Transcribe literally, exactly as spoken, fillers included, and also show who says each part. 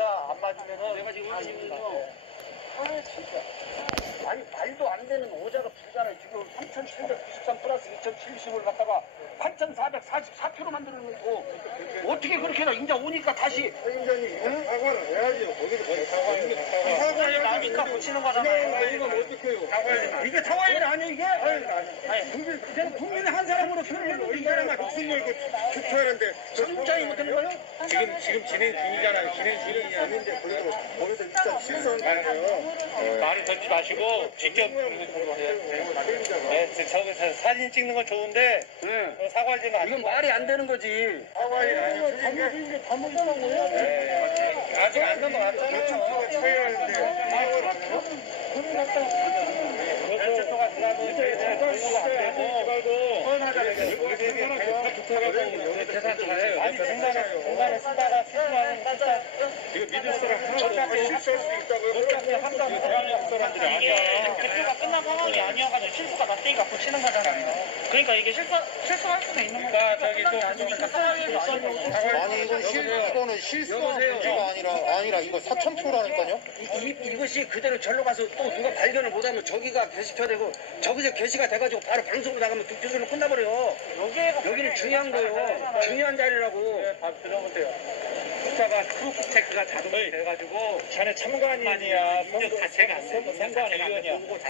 Speaker 1: 맞아 안 맞으면은
Speaker 2: 내가 지금 하시면요.
Speaker 1: 아 진짜 아니 말도 안 되는 오자가 불가능 지금 삼천칠백구십삼 플러스 이천칠십을 갖다가 팔천사백사십사 표로 만들어 놓고 어떻게 그렇게 해라 인자 오니까 다시
Speaker 3: 행정이 사과를 해야지. 거기서 거기 사과해.
Speaker 2: 사과를 나니까 고치는 거잖아요.
Speaker 3: 이건 어떡해요? 사과해.
Speaker 1: 이게 사과일 아니야 이게?
Speaker 3: 아니 아니.
Speaker 1: 국민, 국민의 한 사람으로 표현해도
Speaker 3: 이 사람아 목숨 걸고 투표하는데
Speaker 1: 진짜이 못하는 거예요?
Speaker 3: 지금 지금 진행 중이잖아요. 진행 중이 아닌데 거기서 거기서 진짜 실수한 거예요.
Speaker 2: 말을 던지 마시고 직접 네, 저기서 사진 찍는 건 좋은데
Speaker 1: 네.
Speaker 2: 사과를 지금 안
Speaker 1: 이건 말이 안 되는 거지.
Speaker 3: 사과일 아니고 이게 잘못된 거예요.
Speaker 2: 아직 안 넘어갔잖아요.
Speaker 3: 몇천표가 차이가 나는데 사과를 안 해요?
Speaker 2: 몇천 표가 들어가면 저희들 결과가 안 되고 계산 잘해요. 아니 중간에 중간에 쓰다가 실수하는
Speaker 3: 이거 믿을 사람 하나도 없고 실수할 수 있다고요?
Speaker 2: 어차피 한번 대한민국 사람들이 아니야. 대표가 끝난 상황이 아니어가지고 실수가 났으니까 고치는 거잖아요. 그러니까 이게 실수 실수할 수도 있는 거니까 저기 또 아니니까 사과일도 아니고.
Speaker 4: 아니 이건 실 이거는 실수한 문제가 아니라 아니라 이거 사천 표라니까요.
Speaker 1: 이, 이, 이것이 그대로 절로 가서 또 누가 발견을 못하면 저기가 게시표 되고 저기서 게시가 돼가지고 바로 방송으로 나가면 득표수로 끝나버려.
Speaker 2: 여기가
Speaker 1: 여기는 중요한 거예요. 중요한 자리라고.
Speaker 2: 네, 밥 들어보세요. 숫자가 프로프 체크가 자동으로 돼가지고 자네 참관인이야. 선거 자체가 선거 선관위원이야.